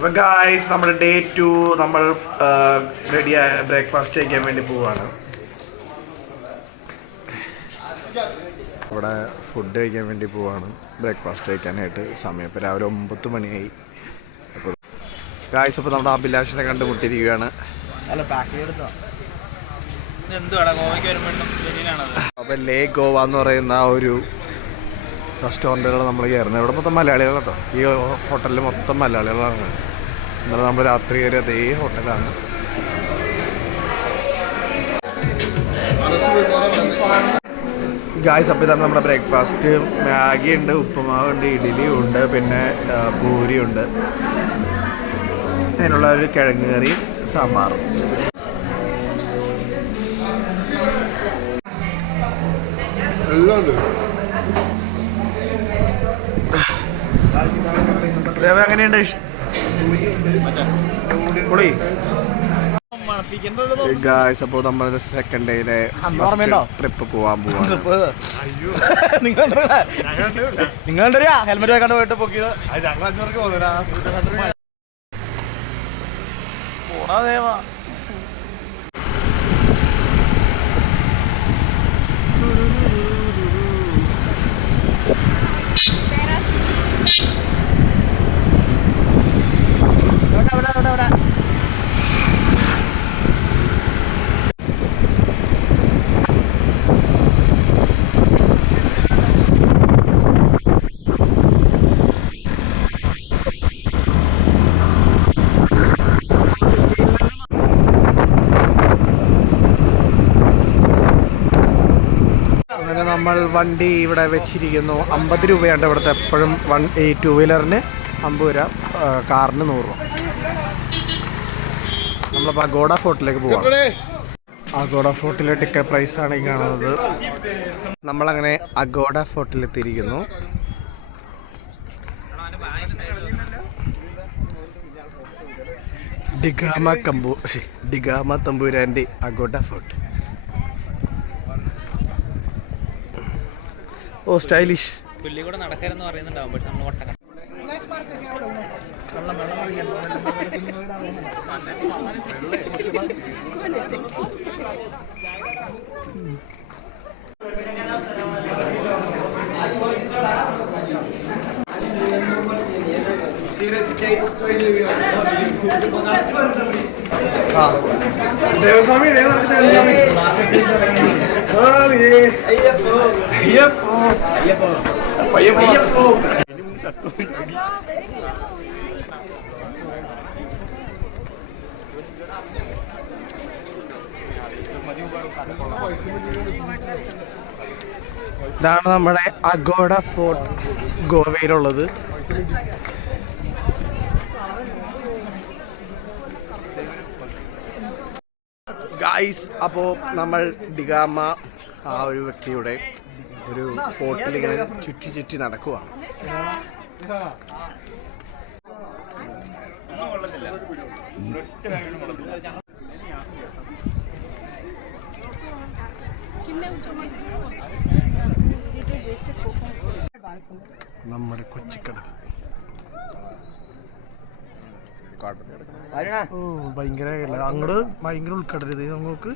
അപ്പോൾ ഗായ്സ് നമ്മുടെ ഡേ 2 നമ്മൾ റെഡിയായ ബ്രേക്ക്ഫാസ്റ്റ് കഴിക്കാൻ വേണ്ടി പോവാണ്. ഇവിടെ ഫുഡ് കഴിക്കാൻ വേണ്ടി പോവാണ്, ബ്രേക്ക്ഫാസ്റ്റ് കഴിക്കാനായിട്ട്. സമയം ഇപ്പോൾ രാവിലെ 9 മണിയായി. അപ്പോൾ ഗായ്സ് അപ്പോൾ നമ്മുടെ അഭിലാഷിനെ കണ്ടുമുട്ടിയിരിക്കുകയാണ്. അപ്പോൾ ലേ ഗോവ എന്ന് പറയുന്ന ആ ഒരു റെസ്റ്റോറൻറ്റുകൾ നമ്മൾ കയറുന്നത്. ഇവിടെ മൊത്തം മലയാളികളാണ് കേട്ടോ. ഈ ഹോട്ടലിൽ മൊത്തം മലയാളികളാണ്. ഇന്നലെ നമ്മൾ രാത്രി കയറിയ അതേ ഹോട്ടലാണ്. ഗായ്സ് അപ്പോൾ ഇതാണ് നമ്മുടെ ബ്രേക്ക്ഫാസ്റ്റ്. മാഗി ഉണ്ട്, ഉപ്പുമാവുണ്ട്, ഇഡ്ഡലിയും ഉണ്ട്, പിന്നെ പൂരിയുണ്ട്, അതിനുള്ള ഒരു കിഴങ്ങ് കറിയും സാമ്പാറും. എങ്ങനെയുണ്ട് പൊളി? ഗായ്സ് അപ്പോൾ നമ്മൾ സെക്കൻഡ് ഡേയിലെ ട്രിപ്പ് പോവാൻ പോവാണ്. നിങ്ങളുടെ ഹെൽമെറ്റ് വെക്കാണ്ട് പോയിട്ട് പൊക്കിയത് പോണാദേവാ. നമ്മൾ വണ്ടി ഇവിടെ വെച്ചിരിക്കുന്നു. 50 രൂപയാണ് ഇവിടുത്തെ എപ്പോഴും. ഈ 2 വീലറിന് 50 രൂപ, കാറിന് 100 രൂപ. നമ്മളിപ്പോൾ അഗോഡ ഫോർട്ടിലേക്ക് പോവാം. അഗോഡ ഫോർട്ടിലെ ടിക്കറ്റ് പ്രൈസാണ് ഈ കാണുന്നത്. നമ്മളങ്ങനെ അഗോഡ ഫോർട്ടിലെത്തിയിരിക്കുന്നു. ഡിഗാമ തമ്പുരാൻ്റെ അഗോഡ ഫോർട്ട്. ഓ സ്റ്റൈലിഷ്. പുള്ളിക്കൂടെ നടക്കരുതെന്ന് പറയുന്നുണ്ടാവും. പക്ഷെ നമ്മൾ ഒട്ടകം ദേവസ്വാമി ഇതാണ് നമ്മുടെ അഗോഡ ഫോർട്ട് ഗോവയിലുള്ളത്. ഗായ്സ് അപ്പോൾ നമ്മൾ ഡിഗാമ ആ ഒരു വ്യക്തിയുടെ ഒരു ഫോർട്ടിൽ ഇങ്ങനെ ചുറ്റി നടക്കുവാണ്. നമ്മുടെ കൊച്ചിക്കടൽ ഭയങ്കര അങ്ങോട്ട് ഭയങ്കര ഉൾക്കടൽ. ഇത് നമുക്ക്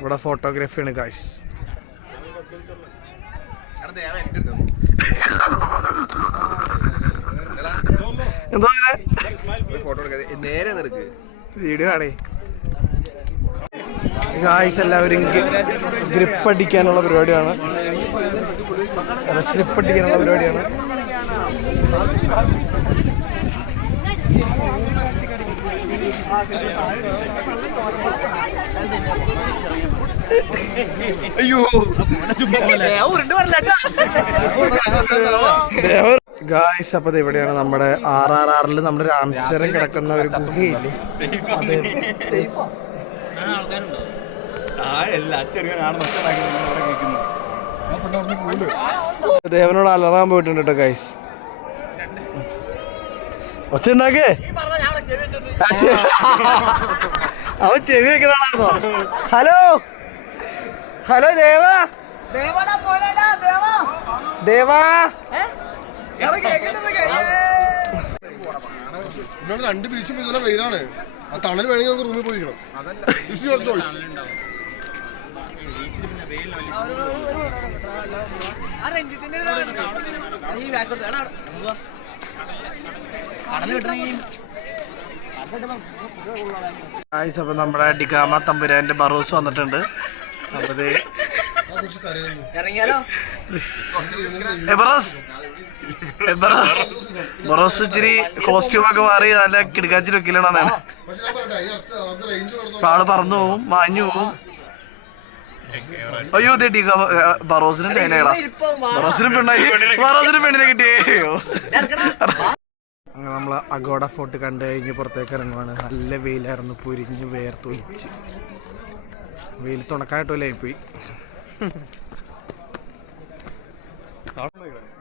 ഇവിടെ ഫോട്ടോഗ്രാഫിയാണ് ഗായ്സ്. എന്താ വീഡിയോ ആണേ ഗായ്സ്. എല്ലാവരും ഗ്രിപ്പ് അടിക്കാനുള്ള പരിപാടിയാണ്, സ്ലിപ്പ് അടിക്കാനുള്ള പരിപാടിയാണ്. അയ്യോ ഗായ്സ് അപ്പോൾ ഇവിടെയാണ് നമ്മുടെ RRRൽ നമ്മുടെ രാംചരൻ കിടക്കുന്ന ഒരു ഗുഹയില്ലേ, ദേവനോട് അലറാൻ പോയിട്ടുണ്ട് കേട്ടോ ഗായ്സ്. ഒച്ച ഉണ്ടാക്കേ, അവൻ ചെവി വെക്കണോ? ഹലോ ഹലോ ദേവാ ദേവാ രണ്ട് ബീച്ചും ഇതുപോലെ വെയിലാണ്. ആ തണൽ വേണമെങ്കിൽ നമുക്ക് റൂമിൽ പോയിരിക്കണം. It's your choice. അപ്പൊ നമ്മുടെ ഡിഗാമ തമ്പുരാന്റെ ബറോസ് വന്നിട്ടുണ്ട്. അപ്പത് ബറോസ് ഇച്ചിരി കോസ്റ്റ്യൂമൊക്കെ മാറി നല്ല കിടക്കാച്ചി വെക്കിലാണ്. ആള് പറന്നു പോവും, മാഞ്ഞു പോവും. അയ്യോ ഡിഗാമ ബറോസിനും ലൈനേടാ. ബറോസിനും പെണ്ണിനെ കിട്ടിയോ. അങ്ങനെ നമ്മൾ അഗോഡ ഫോർട്ട് കണ്ടു കഴിഞ്ഞ് പുറത്തേക്ക് ഇറങ്ങുവാണ്. നല്ല വെയിലായിരുന്നു, പൊരിഞ്ഞ് വേർത്തൊലിച്ച്. വെയിൽ തുണക്കായിട്ടല്ലേ പോയി.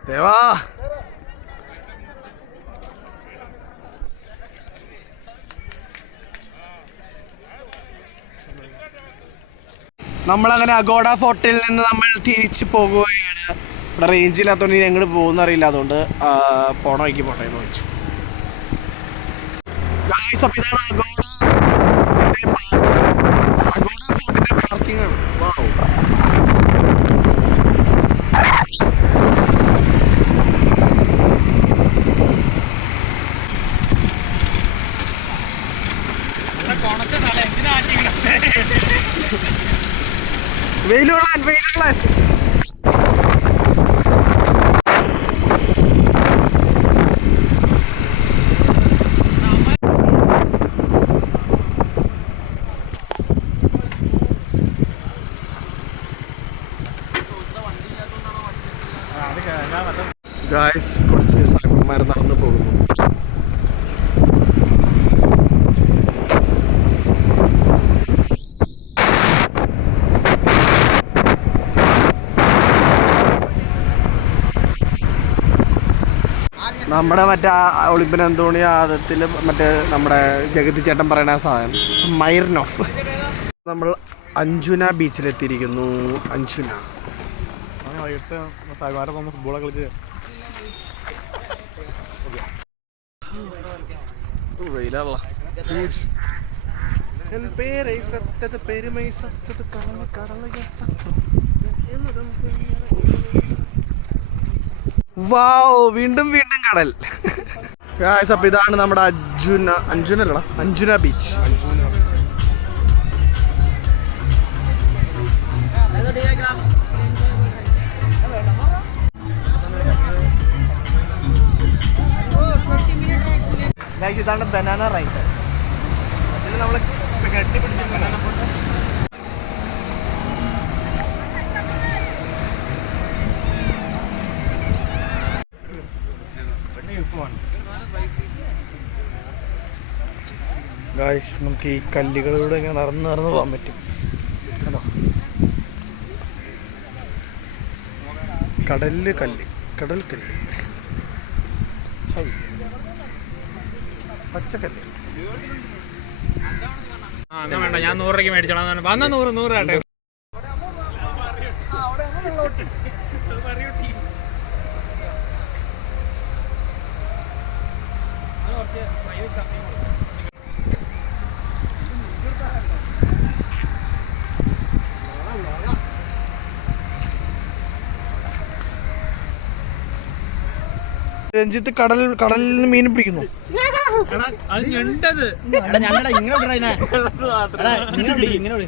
ദേവാ നമ്മളങ്ങനെ അഗോഡ ഫോർട്ടിൽ നിന്ന് നമ്മൾ തിരിച്ചു പോകുകയാണ്. ഇവിടെ റേഞ്ച് ഇല്ലാത്തതുകൊണ്ട് ഇനി എങ്ങോട്ട് പോകുന്ന അറിയില്ല. അതുകൊണ്ട് പോണ വഴിക്ക് പോട്ടെ എന്ന് വെച്ചു. ഇതാണ് അഗോഡ ഫോർട്ടിന്റെ പാർക്കിംഗ് ആണ്. വാവ്. വെയിലുകളാൻ ഗായ്സ്, കുറച്ച് സാക്കന്മാർ നടന്നു പോകുന്നു. നമ്മുടെ മറ്റേ ഒളിമ്പിൻ അന്തോണി ആദത്തിൽ മറ്റേ നമ്മുടെ ജഗതി ചേട്ടൻ പറയുന്ന സാധനം സ്മൈർനോഫ്. നമ്മൾ അഞ്ജുന ബീച്ചിലെത്തിയിരിക്കുന്നു. അഞ്ജുന ഫുട്ബോളൊക്കെ കളിച്ച് വെയിലുള്ള വാവ്, വീണ്ടും വീണ്ടും കടൽ. അപ്പൊ ഇതാണ് നമ്മുടെ അഞ്ജുന ബീച്ച്. ഇതാണ് ബനാന റൈഡ്. അതിൽ നമ്മള് കെട്ടിപ്പിടിച്ച ബനാന പോട്ട്. ഗായ്സ്, നമുക്ക് ഈ കല്ലുകളിലൂടെ ഇങ്ങനെ നടന്ന് പോകാൻ പറ്റും. കണ്ടോ, കടൽ കല്ല്. പച്ചക്കല്ല്. വേണ്ട, ഞാൻ 100 രൂപയ്ക്ക് മേടിച്ചോളാം. 100 ആട്ടെ. രഞ്ജിത്ത് കടലിൽ നിന്ന് മീൻ പിടിക്കുന്നു.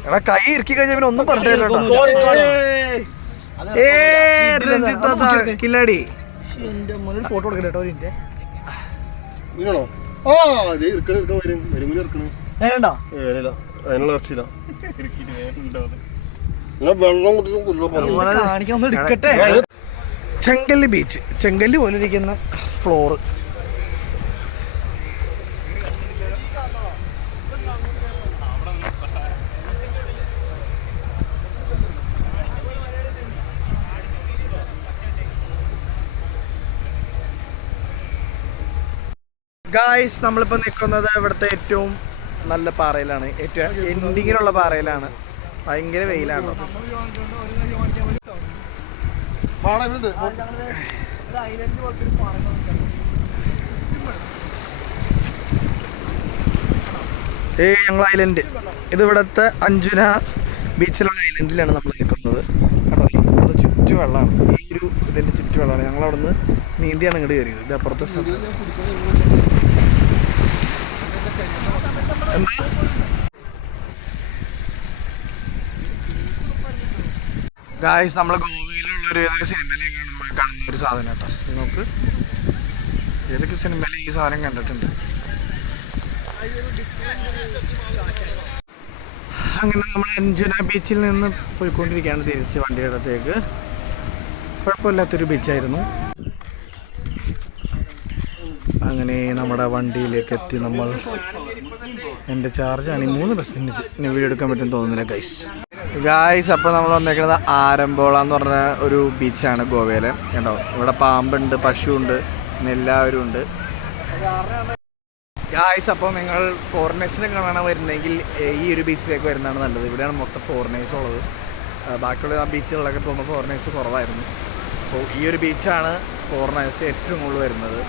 എടാ, കൈ ഇറുക്കി കഴിഞ്ഞ പിന്നെ ഒന്നും പറഞ്ഞില്ല. രഞ്ജിത്ത് കില്ലാടി. ഫോട്ടോ എടുക്കട്ടോ. ചെങ്കല്ലി ബീച്ച്, ചെങ്കല്ലി പോലെ ഇരിക്കുന്ന ഫ്ലോറ്. ഗായ്സ്, നമ്മളിപ്പോൾ നിൽക്കുന്നത് ഇവിടുത്തെ ഏറ്റവും നല്ല പാറയിലാണ്, ഏറ്റവും എൻഡിങ്ങിലുള്ള പാറയിലാണ്. ഭയങ്കര വെയിലാണോ. ഞങ്ങൾ ഐലൻഡ്, ഇത് ഇവിടുത്തെ അഞ്ജുന ബീച്ചിലുള്ള ഐലൻഡിലാണ് നമ്മൾ നിൽക്കുന്നത് കേട്ടോ. അത് ചുറ്റു വെള്ളമാണ്, ഈ ഒരു ഇതിൻ്റെ ചുറ്റു വെള്ളമാണ്. ഞങ്ങൾ അവിടെ നിന്ന് നീന്തിയാണ് ഇങ്ങോട്ട് കയറിയത്. ഇത് അപ്പുറത്തെ സ്ഥലം എന്താ ഗായ്സ്, നമ്മൾ ഗോവയിലുള്ളൊരു ഏതൊക്കെ സിനിമയിലേക്ക് കാണുന്ന ഒരു സാധനം കേട്ടോ. നിങ്ങൾക്ക് ഏതൊക്കെ സിനിമയിൽ ഈ സാധനം കണ്ടിട്ടുണ്ട്. അങ്ങനെ നമ്മൾ അഞ്ജുന ബീച്ചിൽ നിന്ന് പോയിക്കൊണ്ടിരിക്കുകയാണ് തിരിച്ച് വണ്ടിയുടെ അടുത്തേക്ക്. കുഴപ്പമില്ലാത്തൊരു ബീച്ചായിരുന്നു. അങ്ങനെ നമ്മുടെ വണ്ടിയിലേക്ക് എത്തി നമ്മൾ. എൻ്റെ ചാർജാണ് 3%. ഇനി വീഡിയോ എടുക്കാൻ പറ്റും തോന്നുന്നില്ല ഗായ്സ്. അപ്പോൾ നമ്മൾ വന്നേക്കുന്നത് ആരംബോള എന്ന് പറഞ്ഞ ഒരു ബീച്ചാണ് ഗോവയിലെ. കണ്ടോ, ഇവിടെ പാമ്പുണ്ട്, പശുവുണ്ട്, പിന്നെ എല്ലാവരും ഉണ്ട് ഗായ്സ്. അപ്പോൾ നിങ്ങൾ ഫോറിനേഴ്സിനെ കാണാൻ വരുന്നെങ്കിൽ ഈ ഒരു ബീച്ചിലേക്ക് വരുന്നതാണ് നല്ലത്. ഇവിടെയാണ് മൊത്തം ഫോറിനേഴ്സ് ഉള്ളത്. ബാക്കിയുള്ള ആ ബീച്ചുകളിലൊക്കെ പോകുമ്പോൾ ഫോറിനേഴ്സ് കുറവായിരുന്നു. അപ്പോൾ ഈ ഒരു ബീച്ചാണ് ഫോറിനേഴ്സ് ഏറ്റവും കൂടുതൽ വരുന്നത്.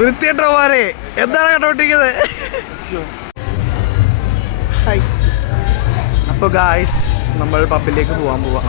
വൃത്തിയേട്ടന്മാരെ എന്താണ് കണ്ടോണ്ടിരിക്കുന്നത്? അപ്പോൾ ഗായ്സ്, നമ്മൾ പബ്ബിലേക്ക് പോകാൻ പോവാം.